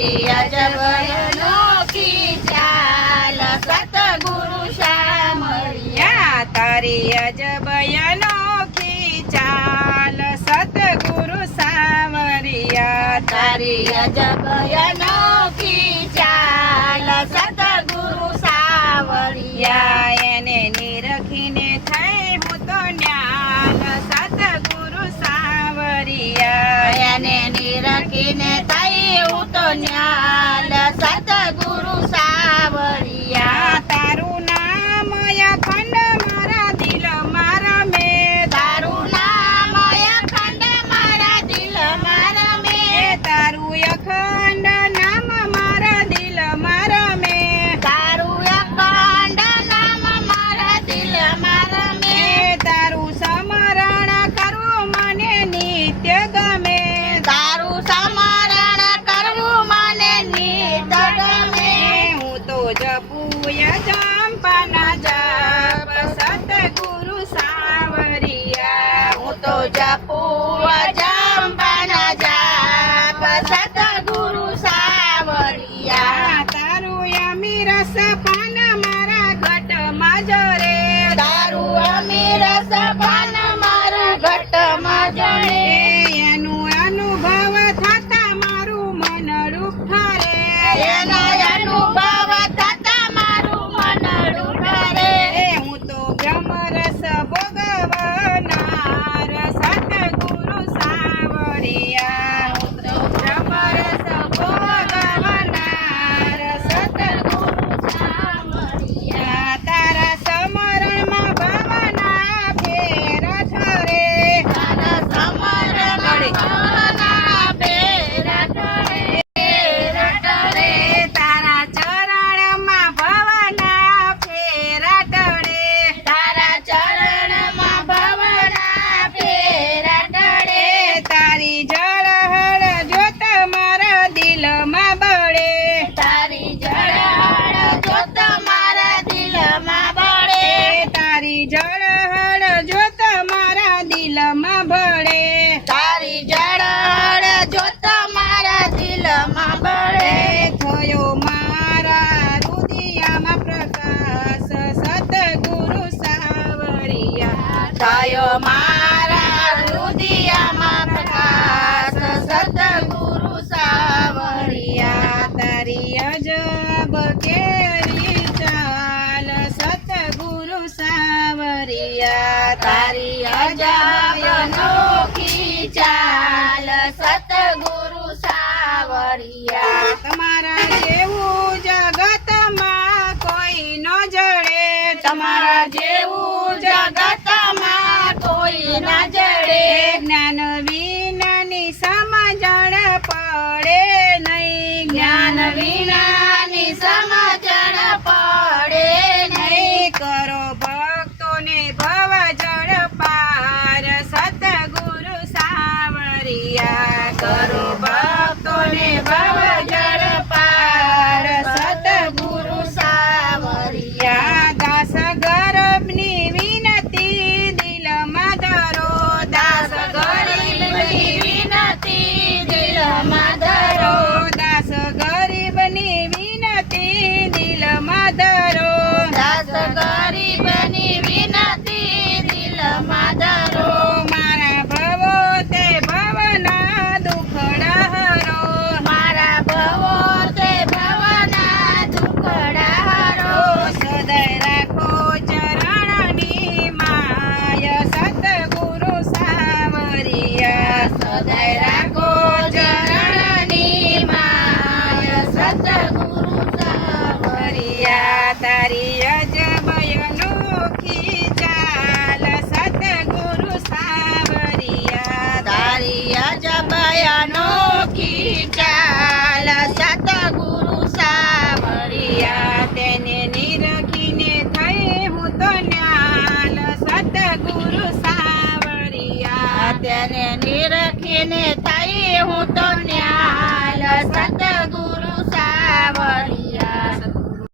તારી અજબ અનોખી ચાલ સતગુરુ સાવરિયા તારી અજબ અનોખી ચાલ સતગુરુ સાવરિયા તારી અજબ અનોખી ચાલ સતગુરુ સાવરિયા એને નિરખીને થઈ હું તો ન્યાલ સતગુરુ સાવરિયા એને નિરખીને થઈ હું તો ન્યાલ સતગુરુ સાવરિયા તારું નામ અખંડ મારા દિલ મારા મેં તારું નામ અખંડ મારા દિલ મારા મેં તારું અખંડ નામ મારા દિલ મારા મેં તારું અખંડ નામ મારા દિલ મારા મેં તારું સમરણ કરવું મને નિત્ય ગમે તારું સમરણ કરવું મને નિત્ય ગમે હું તો જપુય જંપના જપ સતગુરુ સાવરિયા હું તો જપું જંપના જાપ સતગુરુ સાવરિયા તારું અમીરસ પાન મારા ઘટમાં જરે તારું અમીરસ પાન મારા ઘટમાં જણે એનું અનુભવ થતા મારું મન રૂઠારે એનો અનુભવ થતા મારું મન રૂઠારે હું તો બ્રહ્મરસ ભોગવનાર સતગુરુ સાવરિયા હું તો બ્રહ્મરસ ભોગવનાર સતગુરુ સાવરિયા તારા સમરણમાં ભવના ફેર ઠરે તારા સમરણ ભવના બેર ઠરે ઠરે તારા ચરણમાં ભવના ફેર ટળે તારા ચરણમાં ભવના ફેર ઠરે તારી જળહળ જોત મારા દિલમાં બળે તારી જળહળ જોત મારા દિલમાં બળે તારી જળહળ જોત મારા દિલમાં ભળે તારી જળહળ જોત મારા દિલમાં બળે થયો મારા રુદિયામાં પ્રકાશ સતગુરુ સાવરિયા થયો મારા હૃદયમાં પ્રકાશ સતગુરુ સાવરિયા તારી અજબ કેરી ચાલ સતગુરુ સાવરિયા તારી અજબ અનોખી ચાલ સતગુરુ સાવરિયા તમારા જેવું જગતમાં કોઈ ન જડે તમારા જેવું જગતમાં કોઈ ન જડે જ્ઞાન વિનાની સમજણ પડે નહીં જ્ઞાન વિનાની સમજણ પડે નહીં કરો ભક્તોને ભવ જળ પાર સતગુરુ સાવરિયા કરો ભક્તોને ભવ જળ પાર સતગુરુ સાવરિયા દાસ ગરબની વિનતી દિલમાં ધરો દાસ ગરીબની વિનતી દિલમાં ધરો દાસ ગરીબની વિનતી દિલમાં ધરો દાસ ગરીબની વિનતી દિલમાં ધરો મારા ભવો તે ભવના દુખડા હરો મારા ભવો તે ભવના દુખડા હરો સદય રાખો ચરણની માય સતગુરુ સાવરિયા સદાય રાખો ચરણની માય સતગુરુ સાવરિયા તારી અજબ અનોખી ચાલ સતગુરુ સાવરિયા તારી અજબ અનોખી ચાલ સતગુરુ સાવરિયા તેને નિરખીને થઈ હું તો ન્યાલ સતગુરુ સાવરિયા તેને નિરખીને થઈ હું તો ન્યા